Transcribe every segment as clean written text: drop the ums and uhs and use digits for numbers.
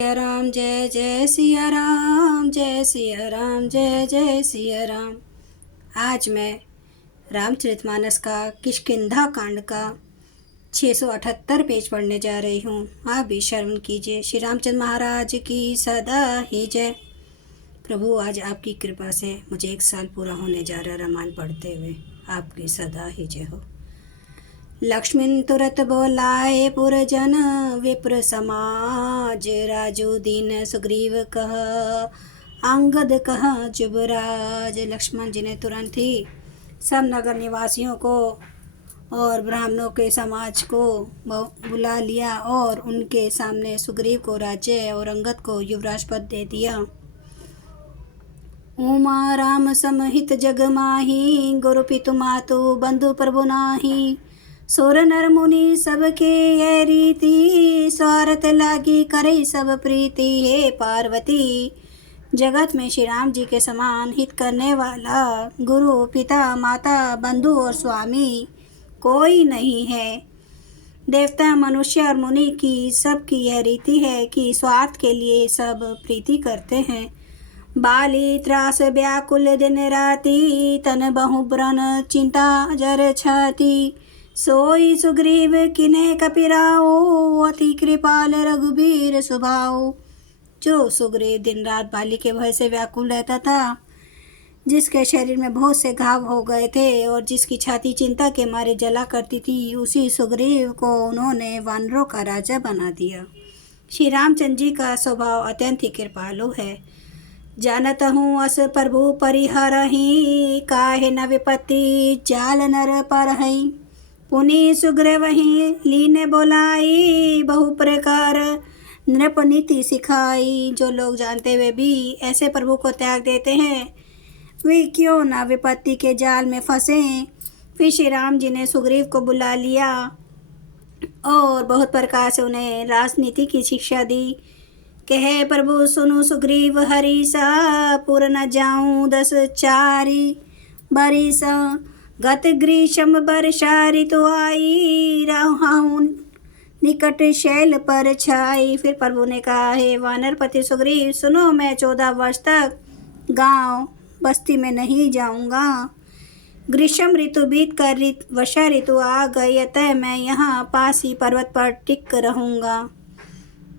सिया राम जय जय सिया राम, जय सिया राम जय जय सिया राम। आज मैं रामचरितमानस का किष्किंधा कांड का 678 पेज पढ़ने जा रही हूँ। आप भी श्रवण कीजिए। श्री रामचंद्र महाराज की सदा ही जय। प्रभु, आज आपकी कृपा से मुझे 1 साल पूरा होने जा रहा रामायण पढ़ते हुए। आपकी सदा ही जय हो। लक्ष्मण तुरत बोलाए पुरजन, विप्र समाज राजू दीन सुग्रीव कह, अंगद कह जुबराज। लक्ष्मण जी ने तुरंत ही सब नगर निवासियों को और ब्राह्मणों के समाज को बुला लिया और उनके सामने सुग्रीव को राज्य और अंगद को युवराज पद दे दिया। उमा राम समहित जग माही, गुरु पितु मातु बंधु प्रभु नाही। सोर नर मुनि सबके ये रीति, स्वार्थ लागी करे सब प्रीति। हे पार्वती, जगत में श्री राम जी के समान हित करने वाला गुरु पिता माता बंधु और स्वामी कोई नहीं है। देवता मनुष्य और मुनि की सबकी यह रीति है कि स्वार्थ के लिए सब प्रीति करते हैं। बाली त्रास व्याकुल दिन राति, तन बहु ब्रन चिंता जर छाती। सोई सुग्रीव किन्हे कपिराओ, अति कृपाल रघुबीर स्वभाव। जो सुग्रीव दिन रात बाली के भय से व्याकुल रहता था, जिसके शरीर में बहुत से घाव हो गए थे और जिसकी छाती चिंता के मारे जला करती थी, उसी सुग्रीव को उन्होंने वानरों का राजा बना दिया। श्री रामचंद्र जी का स्वभाव अत्यंत ही कृपालु है। जानत हूँ अस प्रभु परिहरहि, काहे न विपत्ति जाल नर परहि। पुनि सुग्रीवहि लीने बोलाई, बहु प्रकार नृप नीति सिखाई। जो लोग जानते हुए भी ऐसे प्रभु को त्याग देते हैं, वे क्यों ना विपत्ति के जाल में फंसे। फिर श्री राम जी ने सुग्रीव को बुला लिया और बहुत प्रकार से उन्हें राजनीति की शिक्षा दी। कहे प्रभु सुनु सुग्रीव हरीसा, पुर न जाऊं 10 चारि बरिसा। गत ग्रीष्म वर्षा ऋतु आई, रहूं निकट शैल पर छाई। फिर प्रभु ने कहा, हे वानरपति सुग्रीव सुनो, मैं 14 वर्ष तक गांव बस्ती में नहीं जाऊंगा। ग्रीष्म ऋतु बीत कर वर्षा ऋतु आ गई, अतः मैं यहाँ पास ही पर्वत पर टिक रहूंगा।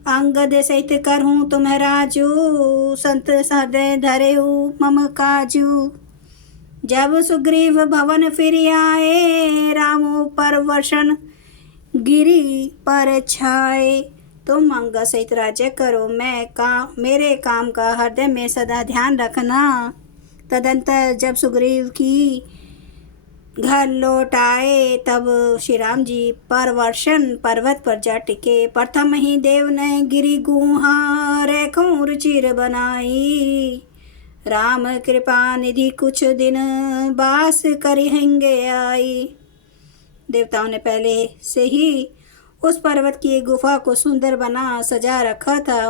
अंगद सहित करहूँ तुम्हें राजू, संत हृदय धरेहु मम काजू। जब सुग्रीव भवन फिर आए, रामो पर वर्षण गिरी पर छाए। तुम अंगद सहित राज्य करो, मेरे काम का हृदय में सदा ध्यान रखना। तदंतर जब सुग्रीव की घर लौट आए, तब श्री राम जी परवर्षण पर्वत पर जा टिके। प्रथम ही देव ने गिरी गुहा, रेखों रुचिर बनाई। राम कृपा निधि कुछ दिन बास करेंगे आई। देवताओं ने पहले से ही उस पर्वत की एक गुफा को सुंदर बना सजा रखा था।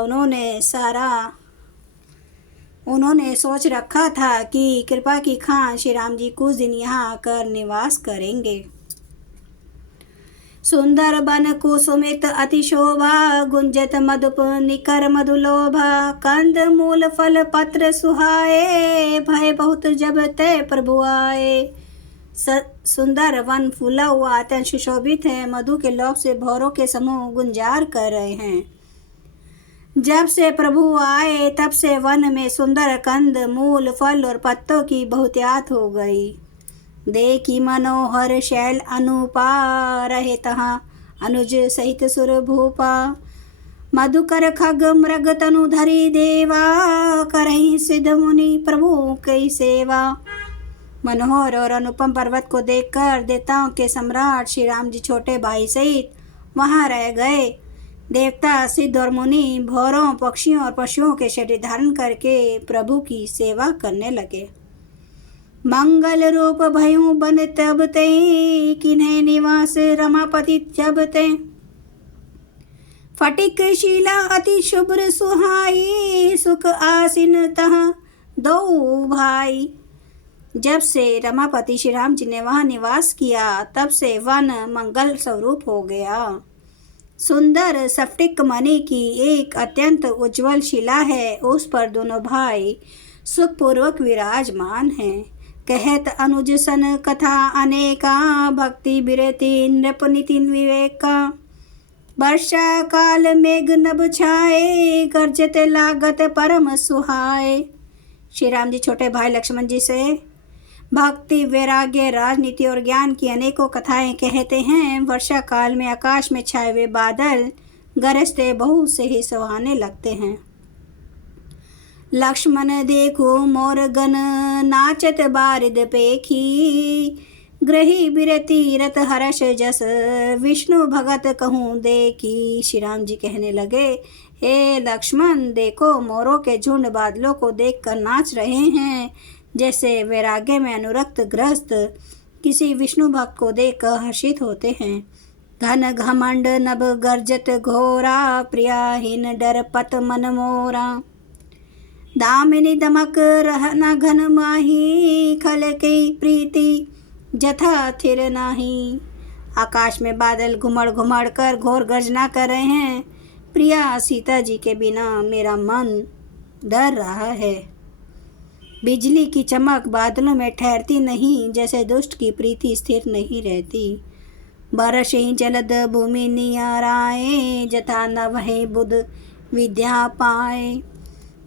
उन्होंने सोच रखा था कि कृपा की खान श्री राम जी कुछ दिन यहाँ आकर निवास करेंगे। सुंदर बन कुसुमित अति शोभा, गुंजत मधुप निकर मधुलोभा। कंद मूल फल पत्र सुहाए, भय बहुत जब ते प्रभु आए। सुंदर वन फूला हुआ अत्यंत सुशोभित है, मधु के लोभ से भौरों के समूह गुंजार कर रहे हैं। जब से प्रभु आए तब से वन में सुंदर कंद मूल फल और पत्तों की बहुतायत हो गई। देखी मनोहर शैल अनुपा, रहे तहाँ अनुज सहित सुर भूपा। मधुकर खग मृग तनु धरी देवा, करहि सिद्ध मुनि प्रभु की सेवा। मनोहर और अनुपम पर्वत को देखकर देवताओं के सम्राट श्री राम जी छोटे भाई सहित वहां रह गए। देवता सिद्ध और मुनि भौरों पक्षियों और पशुओं के शरीर धारण करके प्रभु की सेवा करने लगे। मंगल रूप भयु बन तब ते, किन्हे निवास रमापति जब ते। फटिक शीला अति शुभ्र सुहाई, सुख आसीन तहाँ दो भाई। जब से रमापति श्री राम जी ने वहाँ निवास किया, तब से वन मंगल स्वरूप हो गया। सुंदर स्फटिक मणि की एक अत्यंत उज्जवल शिला है। उस पर दोनों भाई सुखपूर्वक विराजमान हैं। कहत अनुज सन कथा अनेका, भक्ति बिरति नृपनिति विवेका। वर्षा काल मेघ नभ छाए, गर्जत लागत परम सुहाए। श्री राम जी छोटे भाई लक्ष्मण जी से भक्ति, वैराग्य, राजनीति और ज्ञान की अनेकों कथाएं कहते हैं। वर्षा काल में आकाश में छाए हुए बादल गरजते बहुत से ही सुहाने लगते हैं। लक्ष्मण देखो मोर गण, नाचत बारिद पेखी। ग्रही बिरति रत हर्ष जस, विष्णु भगत कहूँ देखी। श्री राम जी कहने लगे, हे लक्ष्मण, देखो मोरों के झुंड बादलों को देखकर नाच रहे हैं, जैसे वैराग्य में अनुरक्त ग्रस्त किसी विष्णु भक्त को देखकर हर्षित होते हैं। घन घमंड नभ गर्जत घोरा, प्रियाहीन डर पत मन मोरा। दामिनी दमक रहना घन माही, खल की प्रीति जथा थिर नाही। आकाश में बादल घुमड़ घुमड़ कर घोर गर्जना कर रहे हैं। प्रिया सीता जी के बिना मेरा मन डर रहा है। बिजली की चमक बादलों में ठहरती नहीं, जैसे दुष्ट की प्रीति स्थिर नहीं रहती। बरसे जलद भूमि नियराए, जथा न वहे बुध विद्या पाए।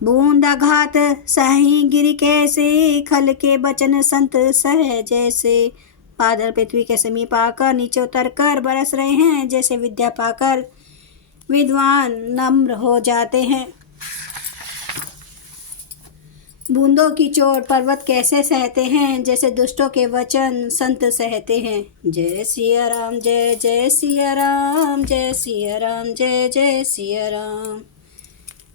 बूंदाघात सही गिर कैसे, खल के बचन संत सह जैसे। बादल पृथ्वी के समीप आकर नीचे उतर कर बरस रहे हैं, जैसे विद्या पाकर विद्वान नम्र हो जाते हैं। बूंदों की चोट पर्वत कैसे सहते हैं, जैसे दुष्टों के वचन संत सहते हैं। जय सिया राम, जय जय सिया राम, जय सिया राम, जय जय सिया राम।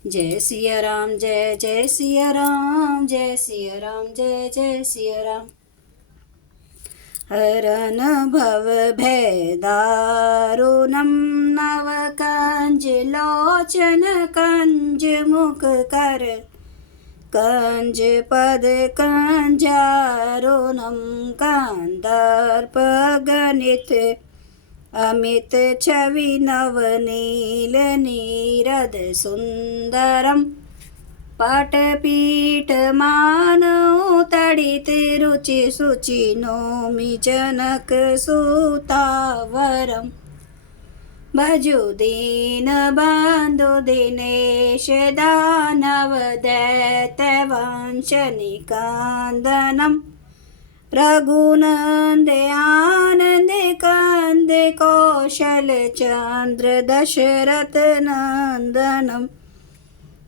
जय सिया राम, जय जय सिया राम, जय सिया राम, जय जय सिया राम। हरन भव भय दारुणं, नव कंज लोचन कंज मुख कर। कंज पद कंजारुणं, कांदर्प गणित अमित छवि नवनील नीरद सुंदरम। पटपीठ मानव तड़ित रुचि सुचि, नौमि जनक सुतावरम। भजु दीन बंधु दिनेश, दानव दैत्य वंश निकंदनम। रघुनंद आनंद कंद, कौशल चंद्र दशरथ नंदनम।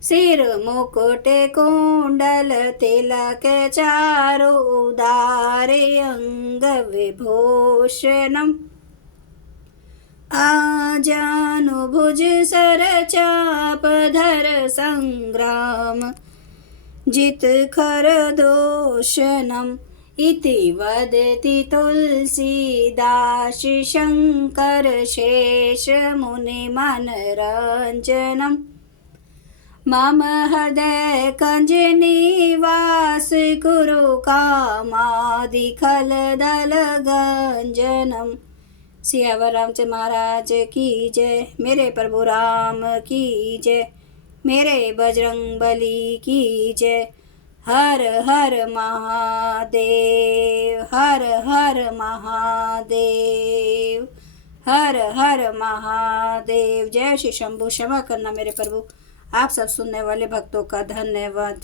सिर मुकुट कुंडल तिलक, चारु उदारे अंग विभूषणम। आजानुभुज सर चाप धर संग्राम, जित खर दोषणम। इति वदति तुलसीदास, शंकर शेष मुनि मनरंजनम। मम हृदय कंज निवास, कुरु कामादि खल दल गंजनम। सियावर रामचंद्र महाराज की जय। मेरे प्रभु राम की जय। मेरे बजरंग बली की जय। हर हर महादेव, हर हर महादेव, हर हर महादेव। जय श्री शंभु। क्षमा करना मेरे प्रभु। आप सब सुनने वाले भक्तों का धन्यवाद।